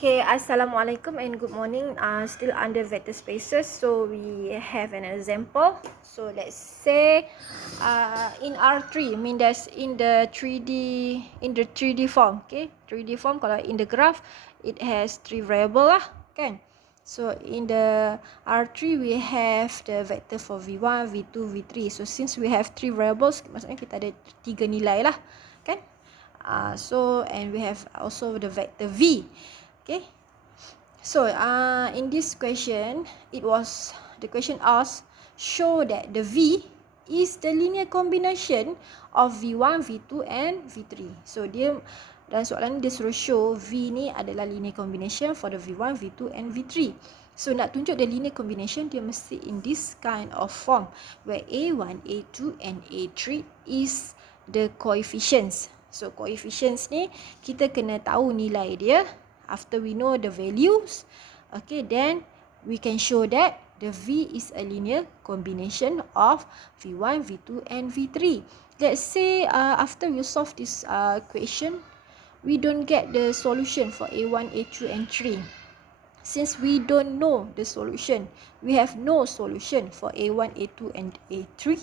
Okay, Assalamualaikum and good morning. Still under vector spaces, so we have an example. So let's say in R3, I mean that's in the 3D form. Okay, 3D form kalau in the graph it has 3 variable lah, kan? So in the R3 we have the vector for V1, V2, V3. So since we have 3 variables, maksudnya kita ada 3 nilai lah, kan? So and we have also the vector V. Okay, so in this question, the question asks, show that the V is the linear combination of V1, V2 and V3. So dalam soalan ni dia suruh show V ni adalah linear combination for the V1, V2 and V3. So nak tunjuk the linear combination, dia mesti in this kind of form where A1, A2 and A3 is the coefficients. So coefficients ni kita kena tahu nilai dia. After we know the values, okay, then we can show that the V is a linear combination of V1, V2 and V3. Let's say after we solve this equation, we don't get the solution for A1, A2 and 3. Since we don't know the solution, we have no solution for A1, A2 and A3.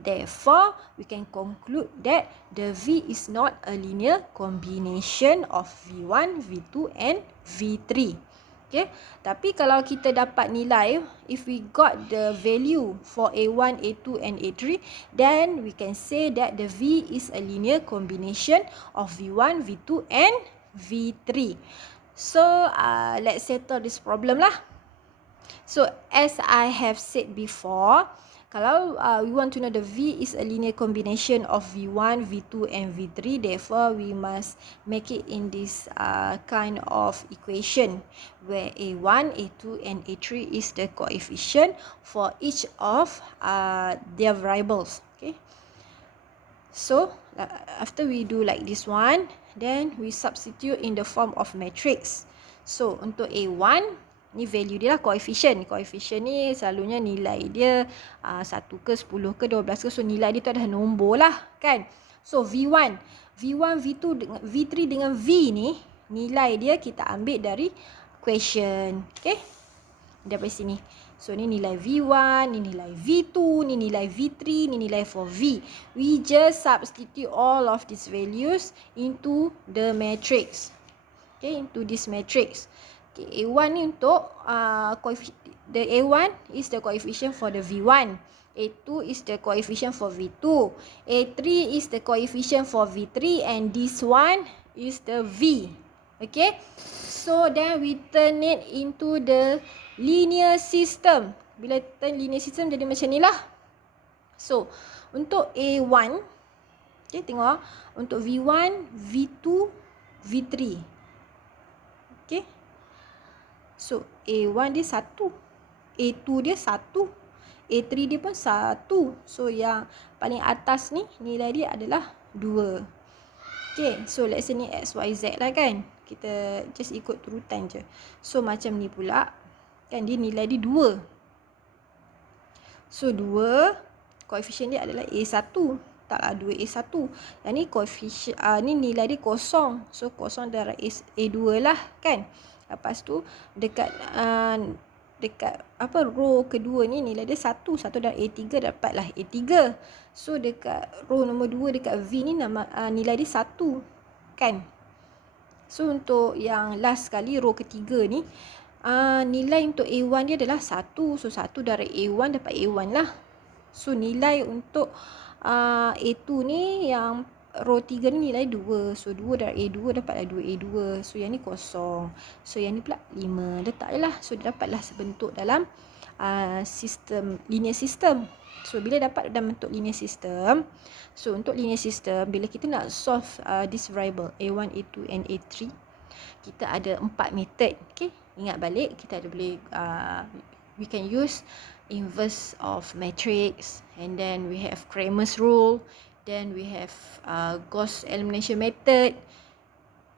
Therefore, we can conclude that the V is not a linear combination of V1, V2 and V3. Okay, tapi kalau kita dapat nilai, if we got the value for A1, A2 and A3, then we can say that the V is a linear combination of V1, V2 and V3. So let's settle this problem lah. So as I have said before, kalau we want to know the V is a linear combination of V1, V2 and V3, therefore we must make it in this kind of equation where A1, A2 and A3 is the coefficient for each of their variables. Okay. So after we do like this one, then we substitute in the form of matrix. So untuk A1, ni value dia lah coefficient. Coefficient ni selalunya nilai dia 1 ke 10 ke 12 ke. So nilai dia tu adalah nombor lah, kan? So V1, V2, V3 dengan V ni, nilai dia kita ambil dari question. Okay? Dari sini. So ni nilai V1, ni nilai V2, ni nilai V3, ni nilai for V. We just substitute all of these values into the matrix. Okay, into this matrix. Okay, A1 ni untuk the A1 is the coefficient for the V1. A2 is the coefficient for V2. A3 is the coefficient for V3 and this one is the V. Okay, so then we turn it into the linear system. Bila turn linear system jadi macam ni lah. So untuk A1, okay, tengok untuk V1, V2, V3. Okay, so A1 dia 1, A2 dia 1, A3 dia pun 1. So yang paling atas ni nilai dia adalah 2. Okay, so let's say ni X, Y, Z lah, kan. Kita just ikut turutan je. So macam ni pula, kan, dia nilai dia 2. So 2, koefisien dia adalah A1. Taklah 2A1. Yang ni koefisien, ni nilai dia kosong. So kosong darab A2 lah, kan. Lepas tu dekat row kedua ni nilai dia 1 darab A3 dapatlah A3. So dekat row nombor 2 dekat V ni nilai dia 1, kan. So untuk yang last sekali row ketiga ni, nilai untuk A1 dia adalah 1. So 1 darab A1 dapat A1 lah. So nilai untuk A2 ni yang row 3 ni nilai 2. So 2 darab A2 dapatlah 2A2. So yang ni kosong. So yang ni pula 5. Letak je lah. So dia dapatlah sebentuk dalam sistem linear system. So bila dapat dalam bentuk linear system, so untuk linear system, bila kita nak solve this variable A1, A2 and A3, kita ada 4 method. Okay, ingat balik, kita ada boleh we can use inverse of matrix, and then we have Cramer's rule, then we have Gauss elimination method.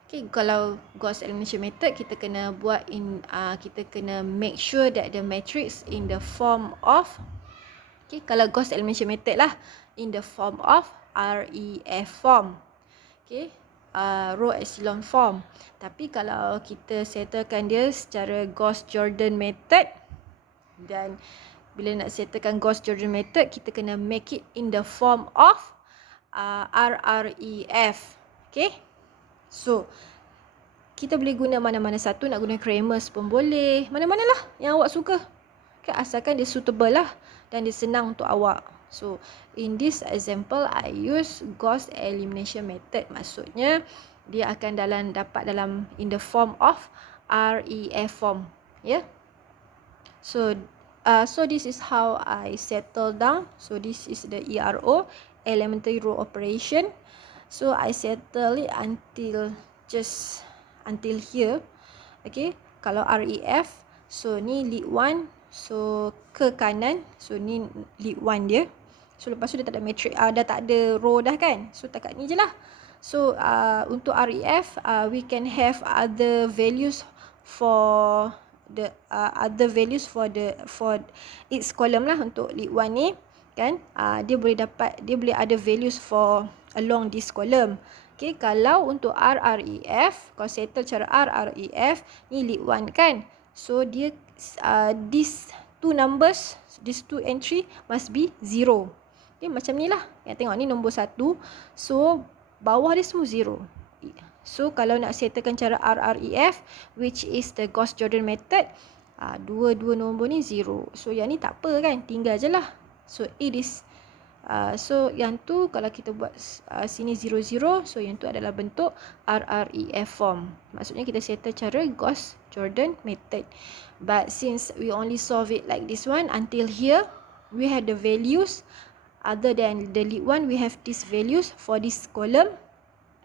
Okay, kalau Gauss elimination method, kita kena buat kita kena make sure that the matrix in the form of, okay, kalau Gauss elimination method lah, in the form of REF form. Okay, row echelon form. Tapi kalau kita settlekan dia secara Gauss-Jordan method, dan bila nak settlekan Gauss-Jordan method, kita kena make it in the form of RREF. Okay. So, kita boleh guna mana-mana satu. Nak guna Kramers pun boleh. Mana-manalah yang awak suka. Okay, asalkan dia suitable lah. Dan dia senang untuk awak. So, in this example, I use Gauss elimination method. Maksudnya, dia akan dapat dalam in the form of REF form. Yeah. So this is how I settle down. So this is the ERO, elementary row operation. So I settle it until here. Okay, kalau REF, so ni lead 1, so ke kanan, so ni lead 1 dia. So lepas tu dia tak ada matrix, dah tak ada row dah kan. So takat ni je lah. So untuk REF, we can have other values for the for its column lah. Untuk lead 1 ni kan, dia boleh ada values for along this column. Okay, kalau untuk RREF, kalau settle cara RREF, ni lead 1 kan. So dia these two numbers, these two entry must be 0. Okay, macam ni lah. Yang tengok ni nombor 1. So bawah dia semua 0. So kalau nak settlekan cara RREF, which is the Gauss-Jordan method, dua nombor ni 0. So yang ni tak apa kan, tinggal je lah. So it is so yang tu kalau kita buat sini 0, 0, so yang tu adalah bentuk RREF form. Maksudnya kita settle cara Gauss-Jordan method. But since we only solve it like this one until here, we have the values other than the lead 1, we have these values for this column.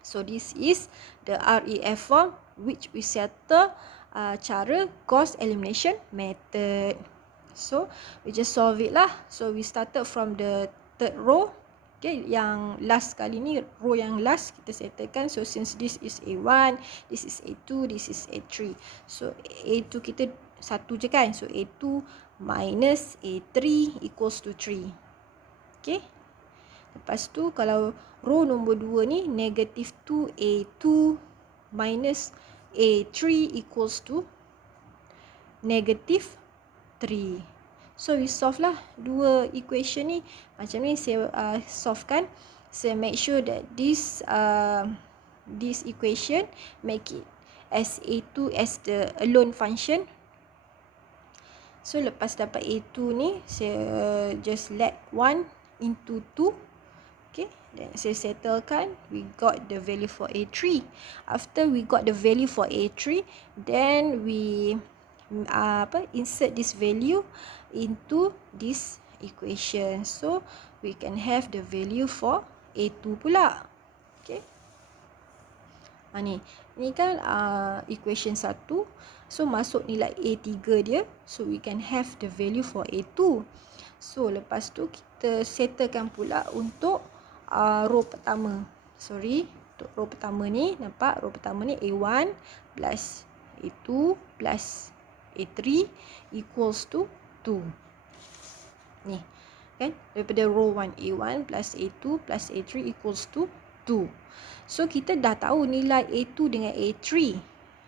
So this is the REF form which we settle cara Gauss elimination method. So we just solve it lah. So we started from the third row. Okay, yang last kali ni, row yang last kita settlekan. So since this is A1, this is A2, this is A3. So A2 kita satu je kan. So A2 minus A3 equals to 3. Okay. Lepas tu kalau row nombor 2 ni, negative 2A2 minus A3 equals to negative 3. So we solve lah dua equation ni. Macam ni saya solve kan. Saya make sure that this equation make it as A2 as the alone function. So lepas dapat A2 ni, saya just let 1 into 2. Okay, then saya settlekan, we got the value for A3. After we got the value for A3, then we insert this value into this equation. So we can have the value for A2 pula. Okay. Ni kan equation 1. So masuk nilai A3 dia. So we can have the value for A2. So lepas tu kita settlekan pula untuk row pertama. Untuk row pertama ni, nampak row pertama ni A1 plus A2 plus A3 equals to 2. Ni kan, daripada row 1, A1 plus A2 plus A3 equals to 2. So kita dah tahu nilai A2 dengan A3.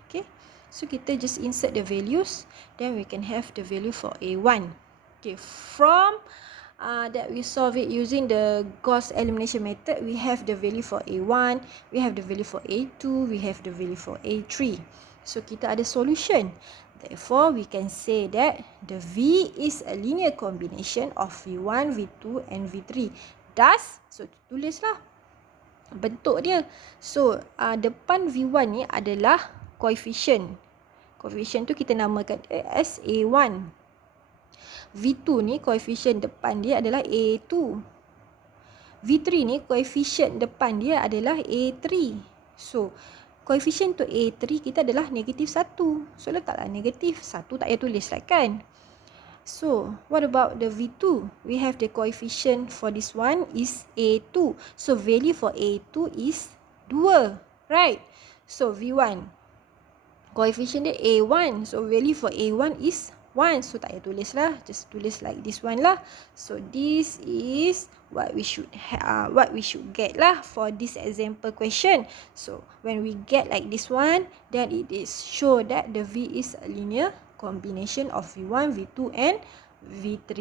Okay, so kita just insert the values, then we can have the value for A1. Okay, from that we solve it using the Gauss elimination method, we have the value for A1, we have the value for A2, we have the value for A3. So kita ada solution. Therefore, we can say that the V is a linear combination of V1, V2 and V3. Thus, so tulislah bentuk dia. So depan V1 ni adalah coefficient. Coefficient tu kita namakan as A1. V2 ni koefisien depan dia adalah A2. V3 ni koefisien depan dia adalah A3. So, koefisien untuk A3 kita adalah negatif 1. So, letaklah negatif 1, tak payah tulis lah kan. So, what about the V2? We have the coefficient for this one is A2. So, value for A2 is 2. Right? So, V1. Coefficient dia A1. So, value for A1 is 1. So tak payah tulis lah, just tulis like this one lah. So this is what we should get lah for this example question. So when we get like this one, then it is show that the V is a linear combination of V1, V2 and V3.